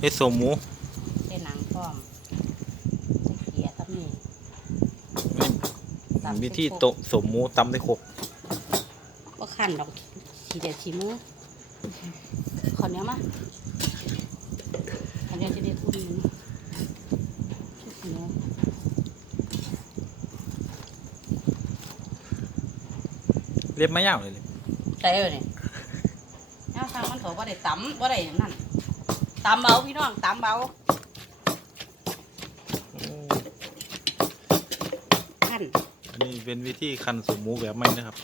เฮ็ดสมหมูใส่หนังพร้อมใส่เขียกับนี่ตำวิธีโตะสมหมูตำด้วยโคกก็ขั้นดอกฉีเดียวฉีมือขอเนี้ยมาอันนี้จะได้ทุนอยู่นะทุนเนี้ยเรียบไม่ยาวเลยเลย ใส่เลยเนี่ยเอาทางมันเขาว่าได้ตำว่าได้อย่างนั้น ตำเอาพี่น้องตำเอาโอ้ขั้นอันนี้เป็นวิธีคันสมหมูแบบใหม่นะครับ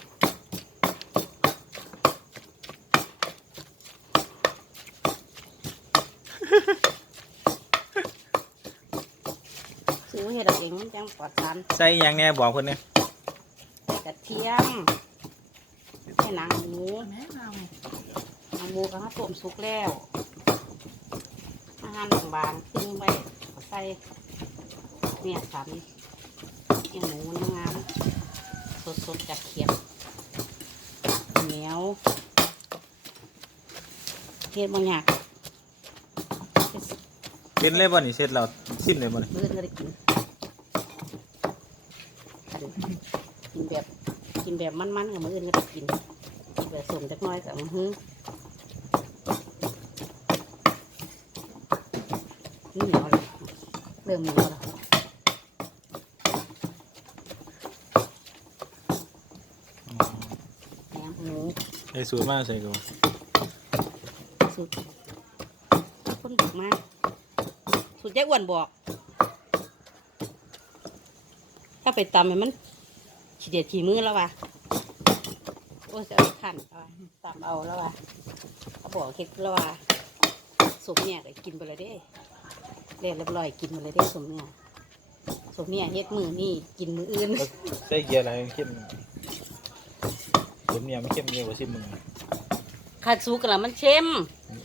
ซื้อเห็ดเอาเองมันจังปลอดสารใส่หยังแหน่บอกเพิ่นเนี่ยใส่กระเทียมใส่หนังหมูแม่เราหนังหมูก็มาต้มสุกแล้วอา หารบางๆตึงไว้ก็ใส่เนี่ยสันเอ็นหมูงามๆสดๆจากเขียบเหนียวเฮ็ดบางอย่างเป็นเลยบ่นี่เสร็จแล้วสิ้นเลยบ่นี่เพื่อนก็ได้กินกันกินแบบกินแบบมันๆกับมืออื่นก็ได้กินกินแบบสมจักหน้อยกับมือหื้อนี่เหนียวเลย เริ่มเหนียวแล้วอ๋อแหนมหมูไอ้สูตรมากใส่กูสุดคนบอกมากสุดแจ๊อ้วนบอก ถ้าไปตำมันฉีเดียดฉีมือแล้วว่ะโอ้ยจะเอาขันเอาว่ะตำเอาแล้วว่ะเขาบอกเฮ็ดแล้วว่ะสมเนี่ยก็กินไปเลยเด้ เรียบร้อยกินไปเลยเด้สมเนี่ยสมเนี่ยเฮ็ดมือนี่กินมืออื่นใส่เกียร์อะไรเข้มสมเนี่ยไม่เข้มเยอะกว่าชิมมึงขัดสูกันแล้วมันเค็ม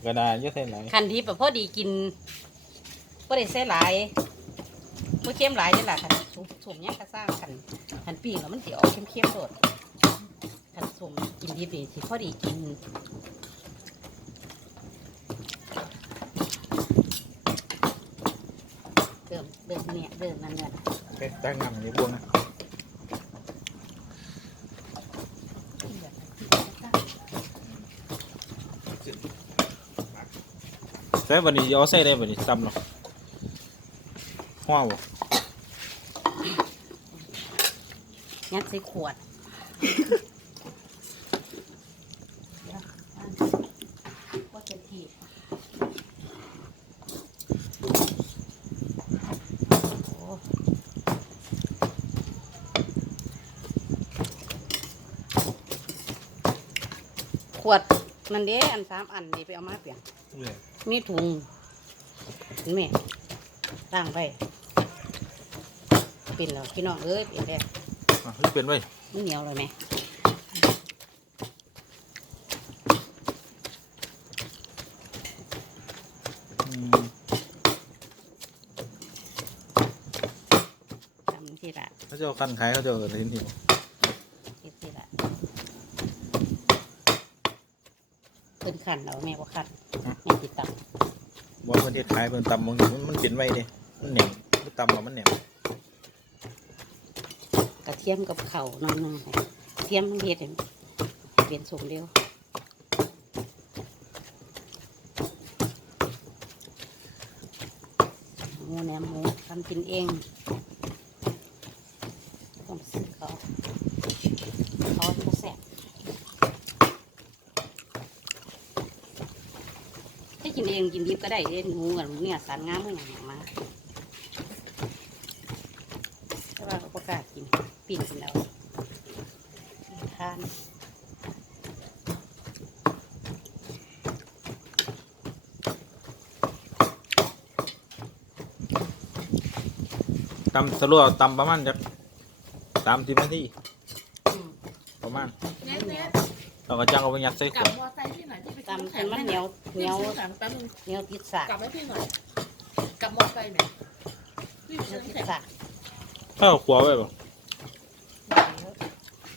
กระดาษเยอะใส่หลายคันที่แบบพอดีกินก็ได้ใส่หลายบ่เค็มหลายนี่แหละคันสุกสมเนี่ยก็สร้างคันคันปีกแล้วมันสิออกเค็มๆโดดคันสมกินดิบนี่สิพอดีกินเดิมเดิมเนี่ยเดิมนั่นแหละเอ๊ะตั้งนำอย่างนี้บวงนะใส่บันนี้เอาใส่ได้บันนี้ตำเนาะห้าวบ่ยัดใส่ขวดว่าจะทีบโอ้ขวด นั่นเด้อันสามอันนี่ไปเอามาเปลี่ยนเลยมีถุงเห็นไหมตั้งไปเป็นแล้วพี่น้องเอ้ยเป็นแล้วอะเฮ้ยเป็นไว้มันเหนียวเลยไหมอืมทำที่ละ เขาจะเอาคันขายเขาจะเอาอะไรที่นี่ ที่ที่ละ เป็นขันเราแม่ก็ขันแม่ติดตังบอกประเทศขายเป็นตำบางทีมันมันเป็นไว้เด้มันเหนียวมันตำแล้วมันเหนียวกระเทียมกับเข่าวน้อยๆไปกระเทียมมันเห็ดให้เป็นสมเร็วหมูแหนมหมูทำกินเองต้องซื้อเขาเขาจะแซ่บให้กินเองกินดิบก็ได้เด้หมูกับเนี่ยสารงามเมื่ออย่างมาแต่ว่าเขาประกาศกินปิ่นกินแล้วทานตำสรุปเอาตำประมาณจักสามสิบนาทีประมาณเราก็จังเอาไปยัดใส่ขกลัวบดมอไซำจนมันเหนียวเหนียวซื้อถังแป๊บนึงเหนียวติดสากกลับไว้ที่หน่อย กลับมอไซค์เนี่ยรีบเหนีซื้ยอวติดแข็งสากถ้าเอาขวาไว้ป่ะ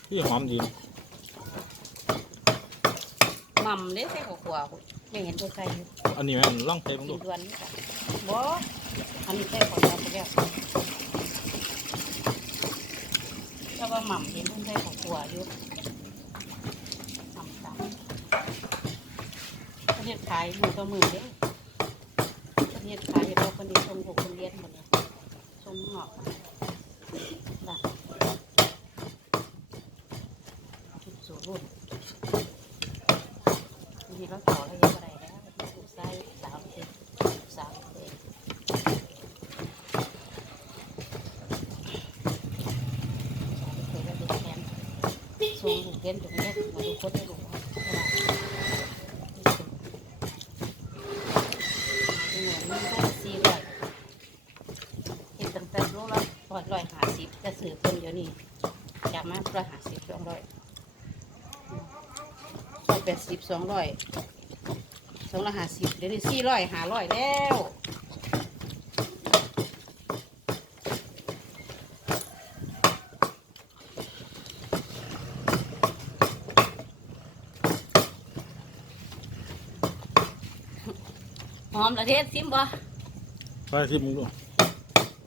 พี่หอมดีนะหม่ำเด้ใส่ข้าวคั่วไม่เห็นตัวใส่อยู่อันนี้มันล่องไปบ้างกิดูนดวนนี่จ้ะบ่อันนี้ใส่ของเราไปแล้วถ้าว่าหม่ำเห็นเพิ่นใส่ของขัวอยู่หม่ำตำประ เทศขายมือต่อมือเด้อประเทศขายอยู่เราคนเดียวชมหกคนเรียนหมดเลยชมหงอกน่ะจุดสูตรรุ่นทีเราต่อแล้วยังอะไรแล้วสูตรไส้สามสิบสามสิบเคยได้ดูแทนส่งลูกเรียนตรงนี้มาดูคนได้ดูว่าเหมือนมันก็สี่ร้อยเห็นตั้งแต่รู้แล้วร้อยร้อยห้าสิบจะซื้อเพิ่นเดี๋ยวนี้จำ มาร้อยห้าสิบสองร้อยร้อยแปดสิบสองร้อยสองร้อยห้าสิบเดี๋ยวนี้สี่ร้อยห้าร้อยแล้วหอมละเทศซิมบ่ไปที่มึงดู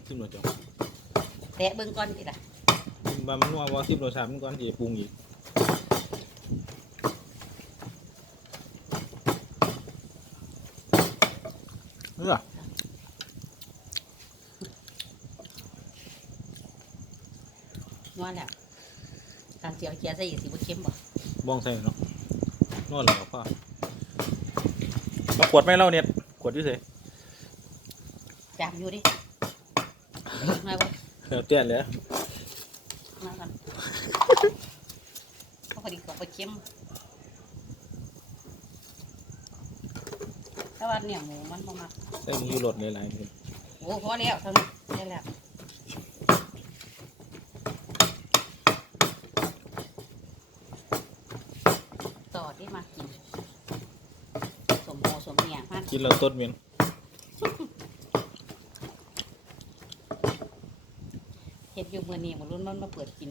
ที่มึงดูจ้ะแตะเบิ่งก่อนสิล่ะ บามันนัวว่าที่รสชาติมันก่อนที่จะปรุงอีกเออนัวแล้วการเจียวเจียวใส่อีกสิบ่เค็มบ่บ้องใส่เนาะนวดแล้วพ่อมาขวดไหมเล่าเนี่ยขวดอยุ่เสยจามอยู่ดิมาบ่เดี๋ยวเตี้ยนเลย มากัน เขาพอดีกับบ่เค็มแต่ว่าเนี่ยหมูมันบ่มักใส่มึงอยู่รถหลายๆเลยโอ้พอแล้วเท่านี้ได้แล้วต่อที่มากินสมโมสมเนี่ยมันกินแล้วต้นเมียนเห็ดอยู่เมื่อนี้มันรุ่นมันมาเปิดกิน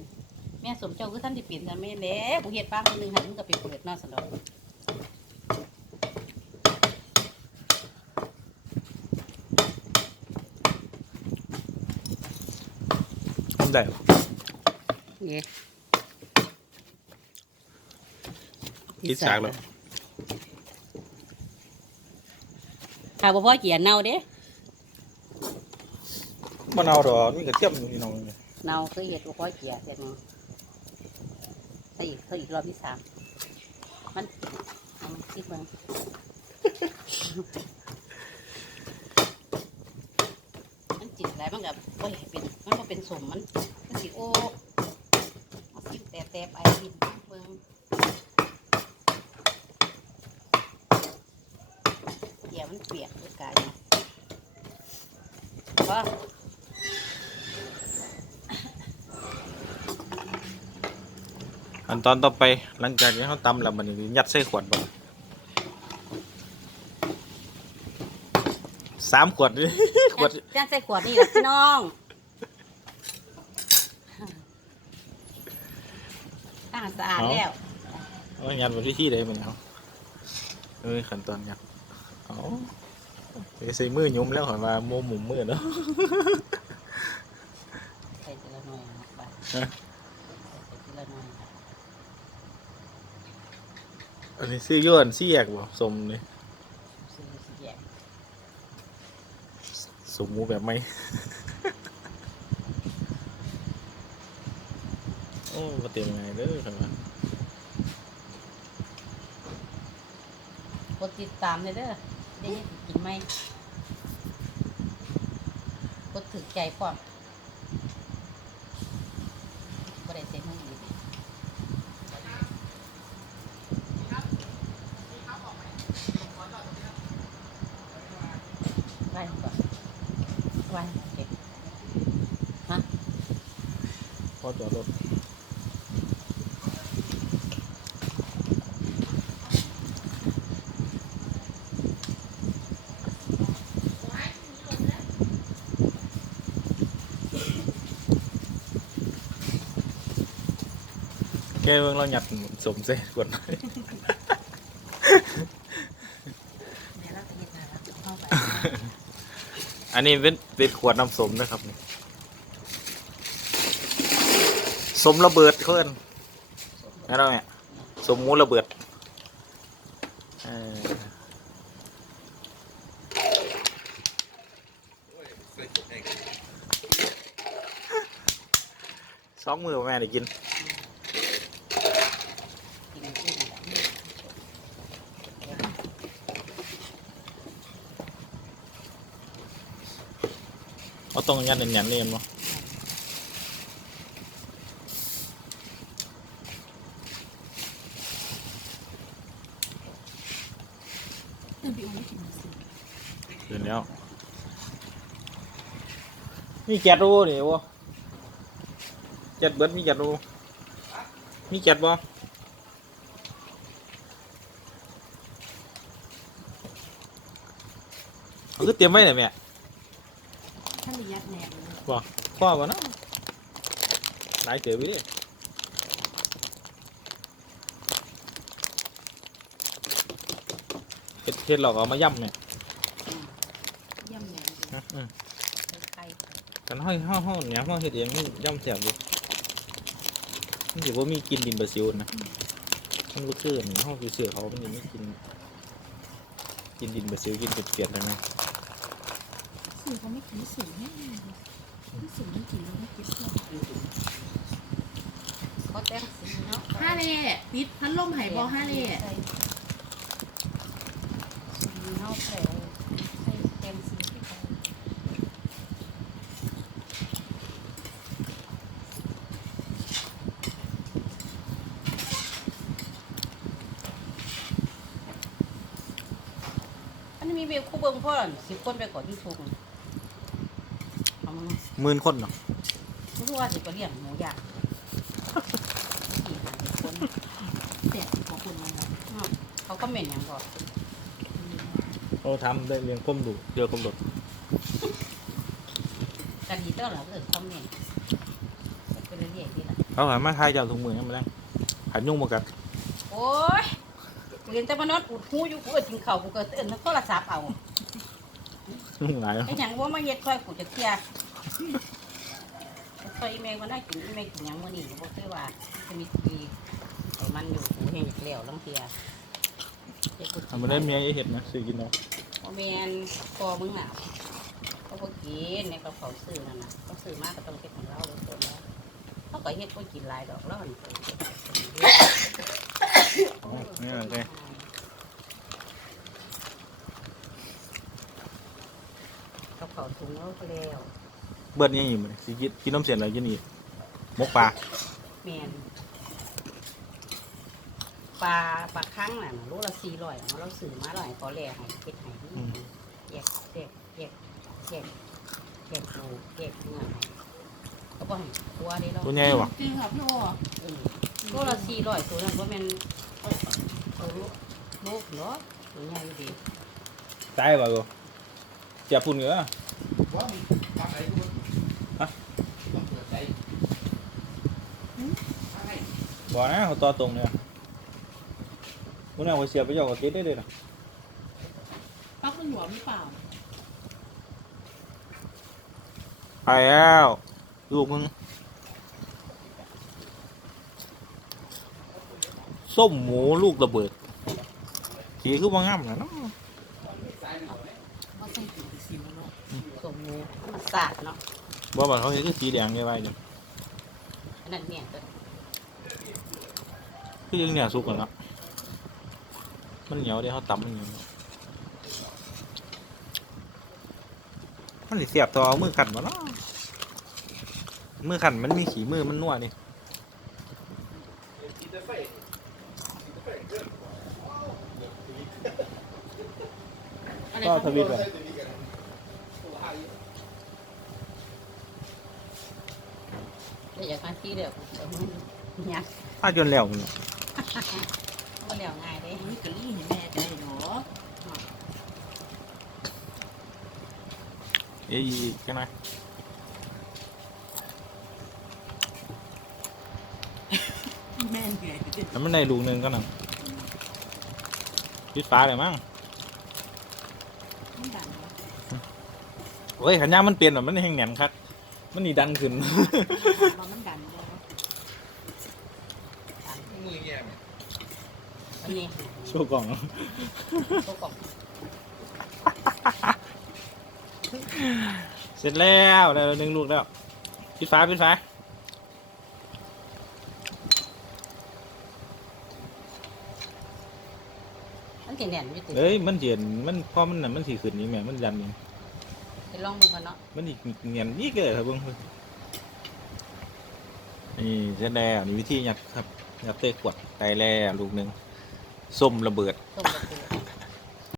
แม่สมเจ้าคือท่านที่เปลี่ยนท่านไม่แล้วกูเห็ดป้าคนหนึ่งหันมึงก็ไปเปิดนอกสนดอกทำได้ปะนี่คิดฉากแล้วข้าวบ่พ่อเกียนเน่าเด้มะนาวดอกนี่กระเทียมนี่น้องนี่เน่าคือเห็ดบ่พ่อเกียเป็น ใส่อีกใส่อีกรอบที่สามมันเอามันคิดเบิ่งมันจิตอะไรมันกับโอ้ยเป็นมันก็เป็นสมมันมันสิโอ้เอาสิแต่แต่ไปกินเบิ่งเดี๋ยวมันเปียกด้วยกันพอ อันตอนต่อไปหลังจากที่เขาตำแล้วมันนี่ยัดใส่ขวดบ่สามขวดดิขวดจานใส่ขวดนี่แหละพี่น้องตั้งสะอาดแล้วเอายัดบนที่ที่ใดมันเอาเอ้ยขั้นตอนยัดเอาไปใส่มือหยุ่มแล้วเหรอว่าโมหมุมมือเนาะใส่ทีละหน่อยนะไปฮะใส่ทีละหน่อยนะ อันนี้ซื้อย้อนซี่แยกบ่สมนี่ซื้อสิแยกสมหมูแบบไม่โอ้มาเต็มไงเด้อครับว่ากดติดตามเลยเด้อได้ยินกินไหมกดถึกใจพร้อมบ่ได้เซ็นมืออีกไว้ก่อนไว้เก็บพอจอดรถแกเบิ่งเราหยัดสมเสร็จกดหน่อย อันนี้เป็นเป็นขวดน้ำสมนะครับนี่สมระเบิดเขาเอิ้นนั่นเอาเนี่ยสมมูระเบิดสองมือแม่ได้กินกินกินนั่นแหละ เอาตรงยันยันๆเลยมั้งเนไปอุ้มกินสิเดือนแล้วมีแก๊สรูนี่วะแก๊สเบิร์ดมีแก๊สรูมีแก๊สบ่คือเตรียมไว้เลยแม่ ท่านระยัดแหนบเลยบ่พ่อบ่เนาะหลายเกิดไปดิเฮ็ดเฮ็ดหลอกเอามาย่ำเนี่ยย่ำแหนบเลยนะอืมไข่กันห้อยห้าห้องเนี่ยห้องเฮ็ดเองมันย่ำแสบอยู่มันถือว่ามีกลินดินบราซิลนะมันรู้คือเนี่ยห้องคือเสือเขามันยังไม่กิน กินดินบราซิลกินเปียกๆได้ไหม สื่อเขาไม่กินสื่อแน่เลยสื่อไม่กินแล้วไม่กินเสื้อเขาแต่งสีเนาะห้าเล่ปิดพัดลมหายบอห้าเล่สีเนาะแผลใส่เต็มสีที่เขาอันนี้มีเบลคู่เบิ้งพ่อสิบคนไปก่อนที่ทุกข์ หมื่นคนเนาะไม่รู้ว่าสิไปเลี้ยงหมูย่างสี่ห้าสิบคนแต่ของคนมาแล้วอ้าวเขาก็เหม็นอย่างก่อนเขาทำได้เรียงก้มดูเดียวก้มดูกันดีเตอร์เหรอเออเขาเหม็นเป็นเรื่องใหญ่ดีละเขาหามาทายเจ้าถุงมือยังไม่ได้หันยุ่งมากัดโอ้ยเรียนแต่มานอนอุดหูอยู่กูเอิ้นกินข้าวกูก็เอิ้นโทรศัพท์เอายุ่งหลายแล้วไอ้หยังว่ามาเฮ็ดซอยกูจะเคลียร์ ซอยอีเมลมันได้กินอีเมลกินยังมื้อนี้บ่เคยว่าจะมีทีไอ้มันอยู่กูเฮงอีกแล้วลังเทียทำมาได้เมียไอเห็ดนะซื้อกินเอาบ่แม่นพอมึงหน่ะเขาบ่กินในกระเป๋าซื้อนั่นน่ะเขาซื้อมากก็ต้องเฮ็ดของเราเลยตัวแล้วเขาก็เฮ็ดบ่กินหลายดอกแล้วมันนี่โอเคกระเป๋าถุงแล้วก็แล้ว เบิดยังอยู่มันสิกินกินน้ำเสียนอะไรกินอีกมกปลาแม่นปลาปลาคั้งน่ะโลละ400เอาเราซื้อมาแล้วให้เขาแลให้เฮ็ดให้ดีแยกแยกแยกแยกแยกดูแยกเนื้อให้ก็บ่ให้กลัวเด้เราตัวใหญ่วะจริงครับพี่โอเออโลละ400ตัวนั้นบ่แม่นเอาลูกลูกเนาะตัวใหญ่ดีตายป่ะกูเจ็บพุ่นเหรอ บอกนะเขาต่อตรงเนี่ยมึงเอาไปเสียบไปหยอกกับติดได้เลยนะปักมันหัวหรือเปล่าไปแล้วลูกมึงส้มหมูลูกระเบิดขี่คือว่างามนะเนาะว่าใส่ถุงสีมันเนาะสมมูมันสาดเนาะบอกว่าเขาเห็นคือสีแดงไงไว้เนี่ยอันนั้นเนี่ยตัว คือยังเนี่ยสุกแล้วเนาะมันเหนียวเดี๋ยวเขาตำมันเหนียวมันสิเสียบต่อเอามือขันมาเนาะมือขันมันมีขีมือมันนวดนี่อะไรก็ครับทวิตไปได้จากการที่เดียวเดี๋ยวมันยักษ์ถ้าจนแล้วมัน เนาะก็เลี้ยวง่ายเด้นี่กะลี่เห็นแม่ใจเนาะเอ้ยอีกจังไงแม่เหนื่อยแล้วมันได้ลูกหนึ่งก็นั่งปิดฟ้าเลยมั้งมันดังเฮ้ยขันย่างมันเปลี่ยนอะมันแห้งแหนมครับ มันนี่ดันขึ้นบอมันดันบ่ มือแย่ไหม อันนี้ โชว์กล่องตัวกล่อง เสร็จแล้วได้แล้วหนึ่งลูกแล้วปิดฟ้าปิดฟ้ามันสิแน่นอยู่ติเอ้ยมันเจียนมันพอมันน่ะมันสีขึ้นนี่แม่มันดันนี่ไปลองดูกันเนาะมันอีกเงียนนี่ก็เลยครับเบิ้งนี่เสร็จแล้วนี่วิธียัดครับยัดเตะขวดได้แล้วลูกหนึ่ง ส้มระเบิด ต้มกระเทียม